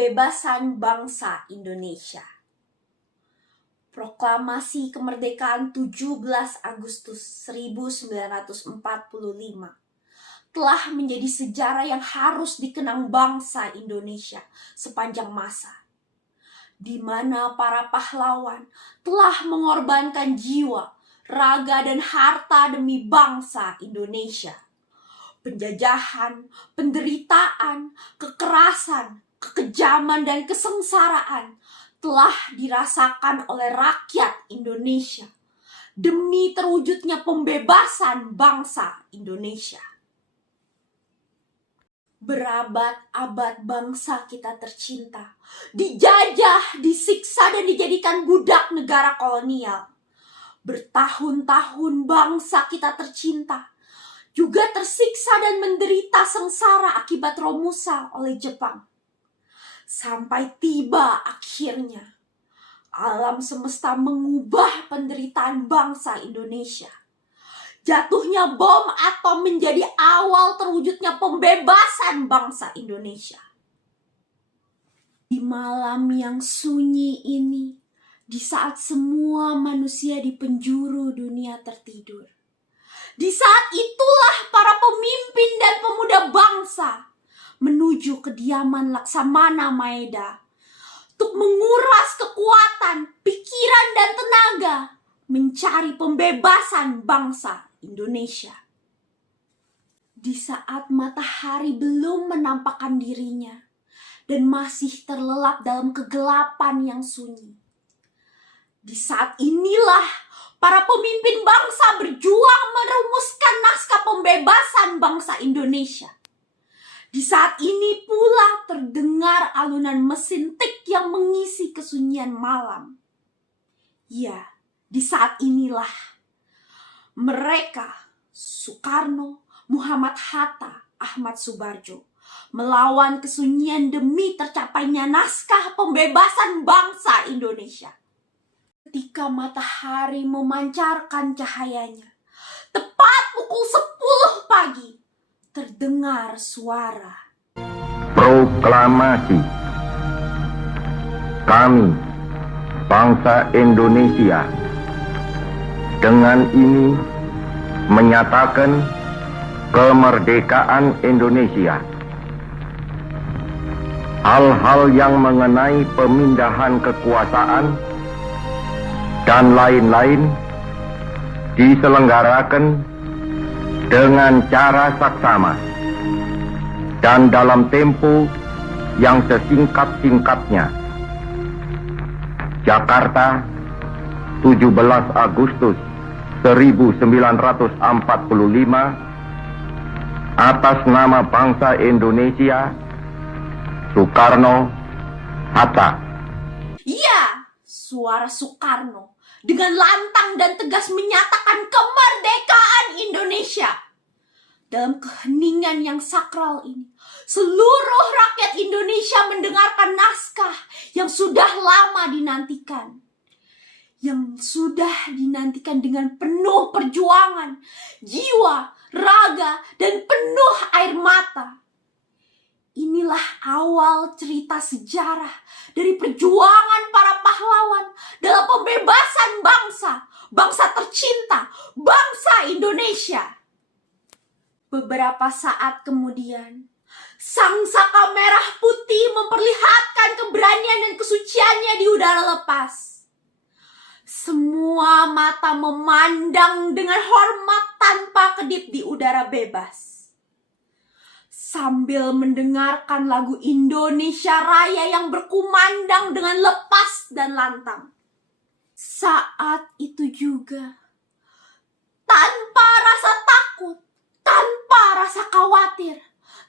pembebasan bangsa Indonesia. Proklamasi kemerdekaan 17 Agustus 1945 telah menjadi sejarah yang harus dikenang bangsa Indonesia sepanjang masa, di mana para pahlawan telah mengorbankan jiwa, raga, dan harta demi bangsa Indonesia. Penjajahan, penderitaan, kekerasan, kekejaman, dan kesengsaraan telah dirasakan oleh rakyat Indonesia demi terwujudnya pembebasan bangsa Indonesia. Berabad-abad bangsa kita tercinta dijajah, disiksa, dan dijadikan budak negara kolonial. Bertahun-tahun bangsa kita tercinta juga tersiksa dan menderita sengsara akibat Romusa oleh Jepang. Sampai tiba akhirnya alam semesta mengubah penderitaan bangsa Indonesia. Jatuhnya bom atom menjadi awal terwujudnya pembebasan bangsa Indonesia. Di malam yang sunyi ini, di saat semua manusia di penjuru dunia tertidur, di saat itulah para pemimpin dan pemuda bangsa menuju kediaman Laksamana Maeda untuk menguras kekuatan, pikiran, dan tenaga mencari pembebasan bangsa Indonesia. Di saat matahari belum menampakkan dirinya dan masih terlelap dalam kegelapan yang sunyi, di saat inilah para pemimpin bangsa berjuang merumuskan naskah pembebasan bangsa Indonesia. Di saat ini pula terdengar alunan mesin tik yang mengisi kesunyian malam. Ya, di saat inilah mereka, Soekarno, Muhammad Hatta, Ahmad Subarjo, melawan kesunyian demi tercapainya naskah pembebasan bangsa Indonesia. Ketika matahari memancarkan cahayanya, tepat pukul 10 pagi, terdengar suara. Proklamasi. Kami, bangsa Indonesia, dengan ini menyatakan kemerdekaan Indonesia. Hal-hal yang mengenai pemindahan kekuasaan dan lain-lain diselenggarakan dengan cara saksama dan dalam tempo yang sesingkat-singkatnya. Jakarta, 17 Agustus 1945, atas nama bangsa Indonesia, Soekarno, Hatta. Iya, suara Soekarno dengan lantang dan tegas menyatakan kemerdekaan Indonesia. Dalam keheningan yang sakral ini, seluruh rakyat Indonesia mendengarkan naskah yang sudah lama dinantikan. Yang sudah dinantikan dengan penuh perjuangan, jiwa, raga, dan penuh air mata. Inilah awal cerita sejarah dari perjuangan para pahlawan dalam pembebasan bangsa tercinta, bangsa Indonesia. Beberapa saat kemudian, sang saka merah putih memperlihatkan keberanian dan kesuciannya di udara lepas. Semua mata memandang dengan hormat tanpa kedip di udara bebas. Sambil mendengarkan lagu Indonesia Raya yang berkumandang dengan lepas dan lantang. Saat itu juga, tanpa rasa takut, tanpa rasa khawatir,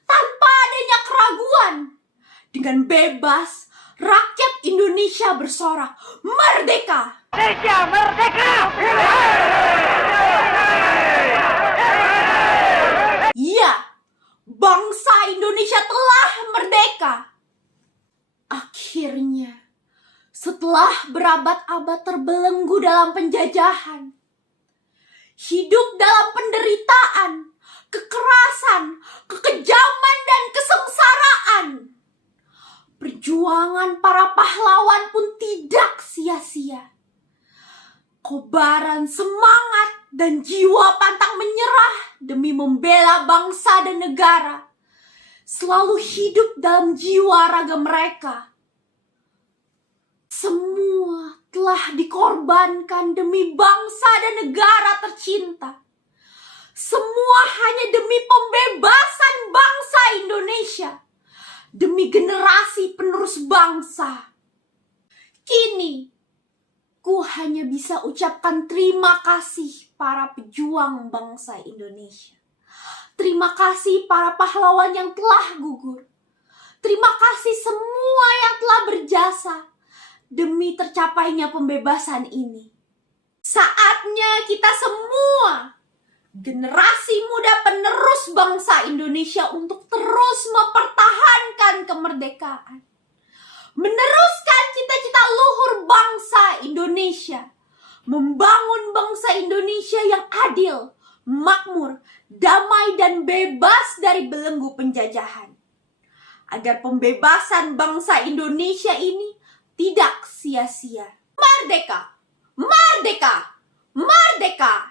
tanpa adanya keraguan, dengan bebas, rakyat Indonesia bersorak, "Merdeka! Indonesia merdeka!" Iya, bangsa Indonesia telah merdeka. Akhirnya, setelah berabad-abad terbelenggu dalam penjajahan, hidup dalam penderitaan, kekerasan, kekejaman, dan kesengsaraan, Perjuangan para pahlawan pun tidak sia-sia. Kobaran semangat dan jiwa pantang menyerah demi membela bangsa dan negara selalu hidup dalam jiwa raga mereka. Semua telah dikorbankan demi bangsa dan negara tercinta. Semua hanya demi pembebasan bangsa Indonesia, demi generasi penerus bangsa. Kini, ku hanya bisa ucapkan terima kasih para pejuang bangsa Indonesia. Terima kasih para pahlawan yang telah gugur. Terima kasih semua yang telah berjasa demi tercapainya pembebasan ini. Saatnya kita semua, generasi muda penerus bangsa Indonesia, untuk terus mempertahankan kemerdekaan. Meneruskan cita-cita luhur bangsa Indonesia. Membangun bangsa Indonesia yang adil, makmur, damai dan bebas dari belenggu penjajahan. Agar pembebasan bangsa Indonesia ini tidak sia-sia. Merdeka! Merdeka! Merdeka!